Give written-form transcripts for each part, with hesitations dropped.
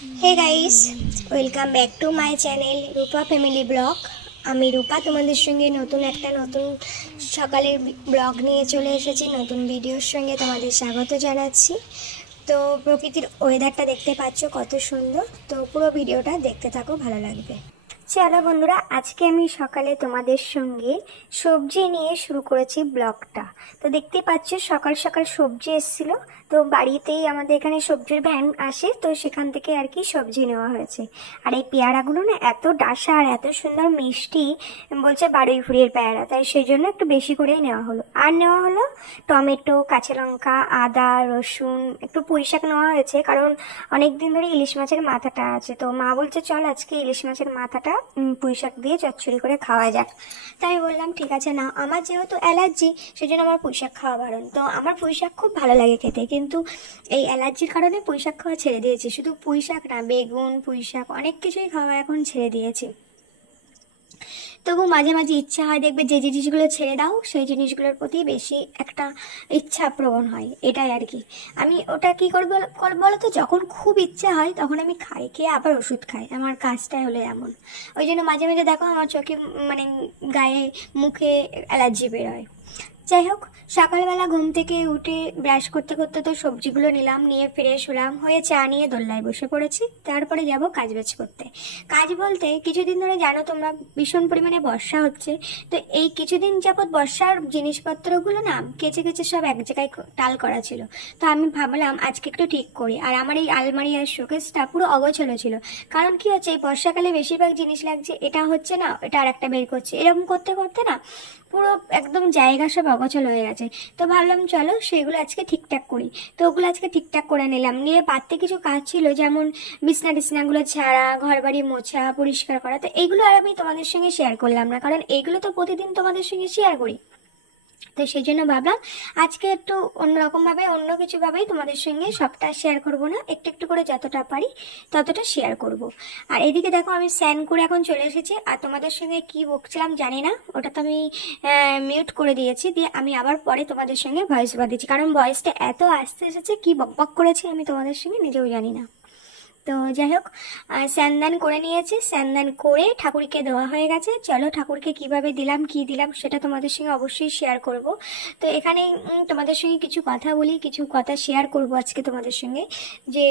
Hey guys, welcome back to my channel Rupa family blog. আমি রূপা তোমাদের সঙ্গে নতুন সকালের ব্লগ নিয়ে চলে এসেছি। নতুন ভিডিওর সঙ্গে তোমাদের স্বাগত জানাচ্ছি। তো প্রকৃতির ওয়েদারটা দেখতে পাচ্ছ কত সুন্দর। তো পুরো ভিডিওটা দেখতে থাকো, ভালো লাগবে। চলো বন্ধুরা, আজকে আমি সকালে তোমাদের সঙ্গে সবজি নিয়ে শুরু করেছি ব্লগটা। তো দেখতে পাচ্ছ সকাল সকাল সবজি এসেছিল। তো বাড়িতেই আমাদের এখানে সবজির ভ্যান আসে, তো সেখান থেকে আর কি সবজি নেওয়া হয়েছে। আর এই পেয়ারাগুলো না এত ডাসা আর এত সুন্দর মিষ্টি, বলছে বারুই ফুলের পেয়ারা, তাই সেই জন্য একটু বেশি করেই নেওয়া হলো। আর নেওয়া হলো টমেটো, কাঁচা লঙ্কা, আদা, রসুন, একটু পুঁই শাক নেওয়া হয়েছে, কারণ অনেক দিন ধরে ইলিশ মাছের মাথাটা আছে। তো মা বলছে চল আজকে ইলিশ মাছের মাথাটা পুঁই শাক দিয়ে চচ্চড়ি করে খাওয়া যাক। তাই বললাম ঠিক আছে না, আমার যেহেতু অ্যালার্জি সেজন্য আমার পুঁই শাক খাওয়া বারণ। তো আমার পুঁই শাক খুব ভালো লাগে খেতে, কিন্তু এই অ্যালার্জির কারণে পুঁই শাক খাওয়া ছেড়ে দিয়েছি। শুধু পুঁই শাক না, বেগুন, পুঁই শাক অনেক কিছুই খাওয়া এখন ছেড়ে দিয়েছি। তবু মাঝে মাঝে ইচ্ছা হয়, দেখবে যে জিনিসগুলো ছেড়ে দাও সেই জিনিসগুলোর প্রতি বেশি একটা ইচ্ছা প্রবণ হয়, এটাই আর কি। আমি ওটা কি করবো বলো তো, যখন খুব ইচ্ছা হয় তখন আমি খাই, খেয়ে আবার ওষুধ খাই। আমার কাজটাই হলো এমন। ওই জন্য মাঝে মাঝে দেখো আমার চোখে মানে গায়ে মুখে অ্যালার্জি বেরোয়। যাই হোক, সকালবেলা ঘুম থেকে উঠে ব্রাশ করতে করতে তো সবজিগুলো নিলাম, নিয়ে ফ্রেশ হলাম, হয়ে চা নিয়ে দোল্লায় বসে পড়েছি। তারপরে যাব কাজবাজ করতে। কাজ বলতে কিছুদিন ধরে জানো তোমরা ভীষণ পরিমাণে বর্ষা হচ্ছে। তো এই কিছুদিন যাবৎ বর্ষার জিনিসপত্রগুলো না কেচে কেচে সব এক জায়গায় টাল করা ছিল। তো আমি ভাবলাম আজকে একটু ঠিক করি। আর আমার এই আলমারি আর শোকেসটা পুরো অগোছালো ছিল। কারণ কি হচ্ছে, এই বর্ষাকালে বেশিরভাগ জিনিস লাগছে, এটা হচ্ছে না এটা আর একটা বের করছে, এরকম করতে করতে না পুরো একদম জায়গা সব অগোছালো হয়ে গেছে। তো ভাবলাম চলো সেগুলো আজকে ঠিকঠাক করি। তো ওগুলো আজকে ঠিকঠাক করে নিলাম। নিয়ে বাড়তে কিছু কাজ ছিল, যেমন বিছনা টিছনাগুলো ছাড়া, ঘর বাড়ি মোছা, পরিষ্কার করা। তো এইগুলো আর আমি তোমাদের সঙ্গে শেয়ার করলাম না, কারণ এইগুলো তো প্রতিদিন তোমাদের সঙ্গে শেয়ার করি। তো সেই জন্য ভাবলাম আজকে একটু অন্যরকমভাবে, অন্য কিছুভাবেই তোমাদের সঙ্গে সবটা শেয়ার করব না, একটু একটু করে যতটা পারি ততটা শেয়ার করব। আর এদিকে দেখো আমি স্নান করে এখন চলে এসেছি। আর তোমাদের সঙ্গে কি বকছিলাম জানি না, ওটা তো আমি মিউট করে দিয়েছি। দিয়ে আমি আবার পরে তোমাদের সঙ্গে ভয়েস ওভার দিচ্ছি, কারণ ভয়েসটা এত আসতে এসেছে, কি বক বক করেছি আমি তোমাদের সঙ্গে নিজেও জানি না। তো যাই হোক, স্নান করে নিয়েছি। স্নান করে ঠাকুরকে দেওয়া হয়ে গেছে। চলো ঠাকুরকে কিভাবে দিলাম, কি দিলাম সেটা তোমাদের সঙ্গে অবশ্যই শেয়ার করব। তো এখানে তোমাদের সঙ্গে কিছু কথা বলি, কিছু কথা শেয়ার করব আজকে তোমাদের সঙ্গে। যে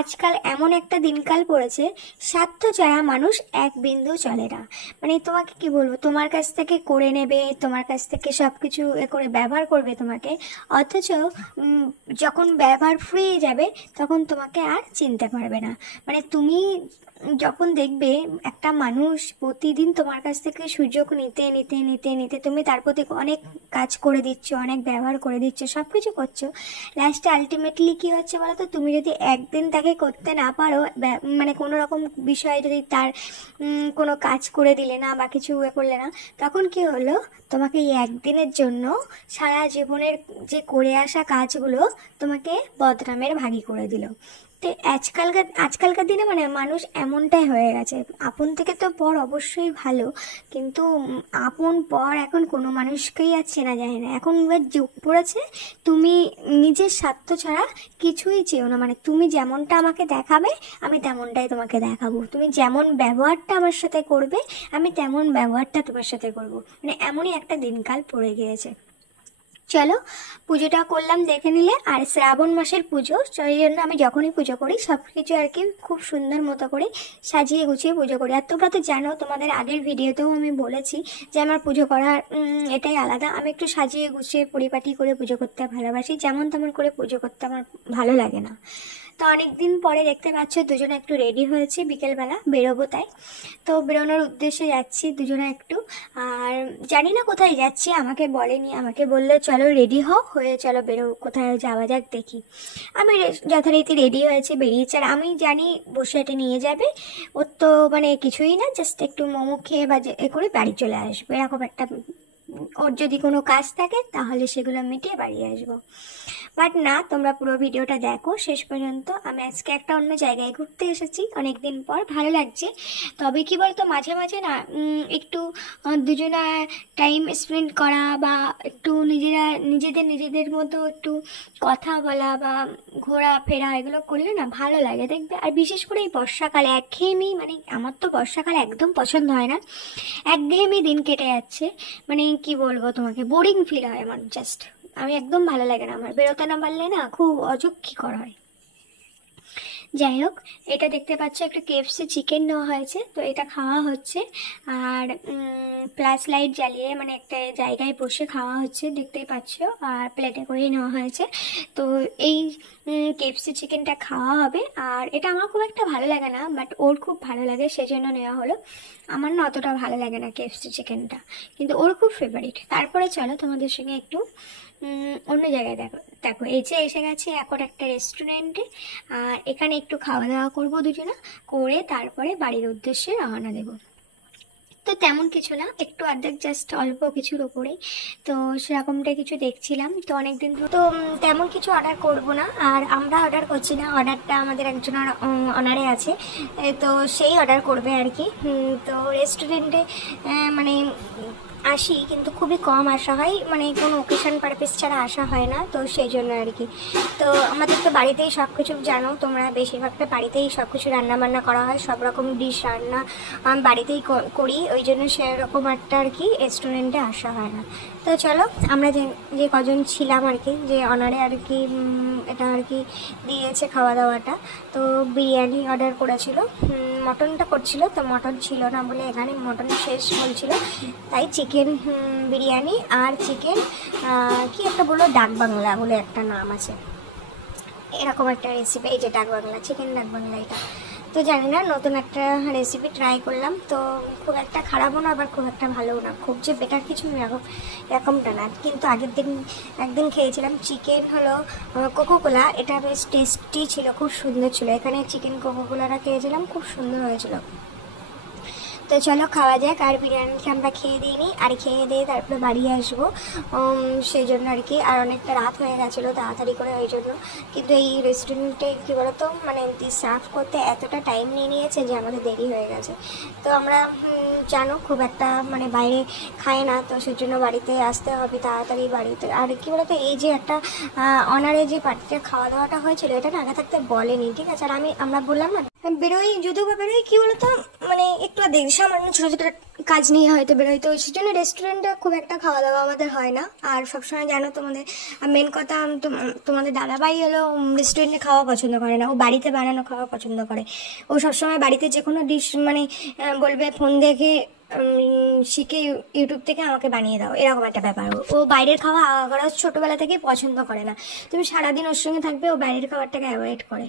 আজকাল এমন একটা দিনকাল পড়েছে, স্বার্থ ছাড়া মানুষ এক বিন্দু চলে না। মানে তোমাকে কি বলবো, তোমার কাছ থেকে করে নেবে, তোমার কাছ থেকে সব কিছু এ করে ব্যবহার করবে তোমাকে, অথচ যখন ব্যবহার ফুরিয়ে যাবে তখন তোমাকে আর চিনতে পারবে না। মানে তুমি যখন দেখবে একটা মানুষ প্রতিদিন তোমার কাছ থেকে সুযোগ নিতে নিতে নিতে নিতে তুমি তার প্রতি অনেক কাজ করে দিচ্ছ, অনেক ব্যবহার করে দিচ্ছ, সব কিছু করছো, লাস্টে আলটিমেটলি কি হচ্ছে বলো তো, তুমি যদি একদিন তাকে করতে না পারো, মানে কোনো রকম বিষয়ে যদি তার কোনো কাজ করে দিলে না বা কিছু করলে না, তখন কি হলো, তোমাকে এই একদিনের জন্য সারা জীবনের যে করে আসা কাজগুলো তোমাকে বদনামের ভাগী করে দিল। তো আজকালকার দিনে মানে মানুষ এমনটাই হয়ে গেছে। আপন থেকে তো পর অবশ্যই ভালো, কিন্তু আপন পর এখন কোনো মানুষকেই আর চেনা যায় না। এখন এবার যুগ পড়েছে, তুমি নিজের স্বার্থ ছাড়া কিছুই চেও না। মানে তুমি যেমনটা আমাকে দেখাবে আমি তেমনটাই তোমাকে দেখাবো, তুমি যেমন ব্যবহারটা আমার সাথে করবে আমি তেমন ব্যবহারটা তোমার সাথে করব। মানে এমনই একটা দিনকাল পড়ে গিয়েছে। চলো পুজোটা করলাম, দেখে নিলে। আর শ্রাবণ মাসের পুজো, সেই জন্য আমি যখনই পুজো করি সব কিছু আর কি খুব সুন্দর মতো করে সাজিয়ে গুছিয়ে পুজো করি। আর তোমরা তো জানো, তোমাদের আগের ভিডিওতেও আমি বলেছি যে আমার পুজো করার এটাই আলাদা। আমি একটু সাজিয়ে গুছিয়ে পরিপাটি করে পুজো করতে ভালোবাসি, যেমন তেমন করে পুজো করতে আমার ভালো লাগে না। তো অনেকদিন পরে দেখতে পাচ্ছ দুজনে একটু রেডি হয়েছি, বিকেলবেলা বেরোবো তাই। তো বেরোনোর উদ্দেশ্যে যাচ্ছি দুজনে একটু। আর জানি না কোথায় যাচ্ছি, আমাকে বলেনি, আমাকে বললো চলো রেডি হয়ে চলো বেরো, কোথায় যাওয়া যাক দেখি। আমি যথারীতি রেডি হয়েছি, বেরিয়েছি। আর আমি জানি বসে এটা নিয়ে যাবে, ওর তো মানে কিছুই না, জাস্ট একটু মোমো খেয়ে বা এ করে বাড়ি চলে আসবে, এরকম একটা। ওর যদি কোনো কাজ থাকে তাহলে সেগুলো মিটিয়ে বাড়ি আসবো। বাট না, তোমরা পুরো ভিডিওটা দেখো শেষ পর্যন্ত। আমি আজকে একটা অন্য জায়গায় ঘুরতে এসেছি অনেকদিন পর, ভালো লাগছে। তবে কি বলতো, মাঝে মাঝে না একটু দুজনা টাইম স্পেন্ড করা বা একটু নিজেদের মতো একটু কথা বলা বা ঘোরাফেরা এগুলো করলে না ভালো লাগে দেখবে। আর বিশেষ করে এই বর্ষাকালে একঘেয়েমি, মানে আমার তো বর্ষাকালে একদম পছন্দ হয় না, একঘেয়েমি দিন কেটে যাচ্ছে, মানে কি বলবো তোমাকে, বোরিং ফিল হয় আমার জাস্ট, আমি একদম ভালো লাগে না, আমার বেরোতে না পারলে না খুব অযক্ষিকর হয়। যাই হোক, এটা দেখতে পাচ্ছ একটা কেএফসি চিকেন নেওয়া হয়েছে, তো এটা খাওয়া হচ্ছে। আর প্লাস লাইট জ্বালিয়ে মানে একটা জায়গায় বসে খাওয়া হচ্ছে, দেখতেই পাচ্ছ। আর প্লেটে করেই নেওয়া হয়েছে। তো এই কেএফসি চিকেনটা খাওয়া হবে। আর এটা আমার খুব একটা ভালো লাগে না, বাট ওর খুব ভালো লাগে, সেজন্য নেওয়া হলো। আমার না অতটা ভালো লাগে না কেএফসি চিকেনটা, কিন্তু ওর খুব ফেভারিট। তারপরে চলো তোমাদের সঙ্গে একটু অন্য জায়গায় দেখো দেখো এই যে এসে গেছে এখন একটা রেস্টুরেন্টে। আর এখানে একটু খাওয়া দাওয়া করবো দুজনা, করে তারপরে বাড়ির উদ্দেশ্যে রওনা দেবো। তো তেমন কিছু না, একটু অর্ধেক জাস্ট অল্প কিছুর ওপরেই, তো সেরকমটা কিছু দেখছিলাম। তো অনেকদিন তো তেমন কিছু অর্ডার করব না, আর আমরা অর্ডার করছি না, অর্ডারটা আমাদের একজন অনারে আছে, তো সেই অর্ডার করবে আর কি। তো রেস্টুরেন্টে মানে আসি, কিন্তু খুবই কম আসা হয়, মানে কোনো ওকেশন পারপাস ছাড়া আসা হয় না, তো সেই জন্য আর কি। তো আমাদের তো বাড়িতেই সব কিছু জানো তোমরা, বেশিরভাগটা বাড়িতেই সব কিছু রান্না বান্না করা হয়, সব রকম ডিশ রান্না বাড়িতেই করি, ওই জন্য সেরকম একটা আর কি রেস্টুরেন্টে আসা হয় না। তো চলো, আমরা যে যে কজন ছিলাম আর কি, যে অনারে আর কি এটা আর কি দিয়েছে খাওয়া দাওয়াটা, তো বিরিয়ানি অর্ডার করেছিল, মটনটা করছিল, তো মটন ছিল না বলে এখানে মটন শেষ বলছিল, তাই চিকেন বিরিয়ানি আর চিকেন কি একটা বললো, ডাক বাংলা বলে একটা নাম আছে, এরকম একটা রেসিপি, এই যে ডাক বাংলা, চিকেন ডাক বাংলা এটা। তো জানি না, নতুন একটা রেসিপি ট্রাই করলাম, তো খুব একটা খারাপও না, আবার খুব একটা ভালোও না, খুব যে বেটার কিছু এরকমটা না। কিন্তু আগের দিন একদিন খেয়েছিলাম চিকেন হলো কোকোকোলা, এটা বেশ টেস্টি ছিল, খুব সুন্দর ছিল। এখানে চিকেন কোকোকোলাটা খেয়েছিলাম, খুব সুন্দর হয়েছিল। তো চলো খাওয়া যাক। আর বিরিয়ানিটা আমরা খেয়ে দিই নি, আর খেয়ে দিয়ে তারপরে বাড়ি আসবো, সেই জন্য আর কি। আর অনেকটা রাত হয়ে গেছিলো তাড়াতাড়ি করে, ওই জন্য। কিন্তু এই রেস্টুরেন্টে কী বলতো, মানে সার্ভ করতে এতটা টাইম নিয়ে নিয়েছে যে আমাদের দেরি হয়ে গেছে। তো আমরা জানো খুব একটা মানে বাইরে খাই না, তো সেজন্য বাড়িতে আসতে হবে তাড়াতাড়ি বাড়িতে। আর কী বলতো, এই যে একটা অনারে যে পার্টিতে খাওয়া দাওয়াটা হয়েছিল, এটা না আগে থাকতে বলেনি, ঠিক আছে। আর আমরা বললাম না বেরোই, যদিও বা বেরোই কী বলতো, মানে একটু সামান্য ছোটো ছোটো কাজ নিয়ে হয়তো বেরোই, তো সেই জন্য রেস্টুরেন্টে খুব একটা খাওয়া দাওয়া আমাদের হয় না। আর সবসময় জানো তোমাদের মেন কথা, তোমাদের দাদাভাই হলো রেস্টুরেন্টে খাওয়া পছন্দ করে না, ও বাড়িতে বানানো খাওয়া পছন্দ করে। ও সবসময় বাড়িতে যে কোনো ডিশ মানে বলবে ফোন দেখে শিখে ইউটিউব থেকে আমাকে বানিয়ে দাও, এরকম একটা ব্যাপার। ও বাইরের খাওয়া ছোটোবেলা থেকেই পছন্দ করে না, তুমি সারাদিন ওর সঙ্গে থাকবে, ও বাইরের খাবারটাকে অ্যাভয়েড করে।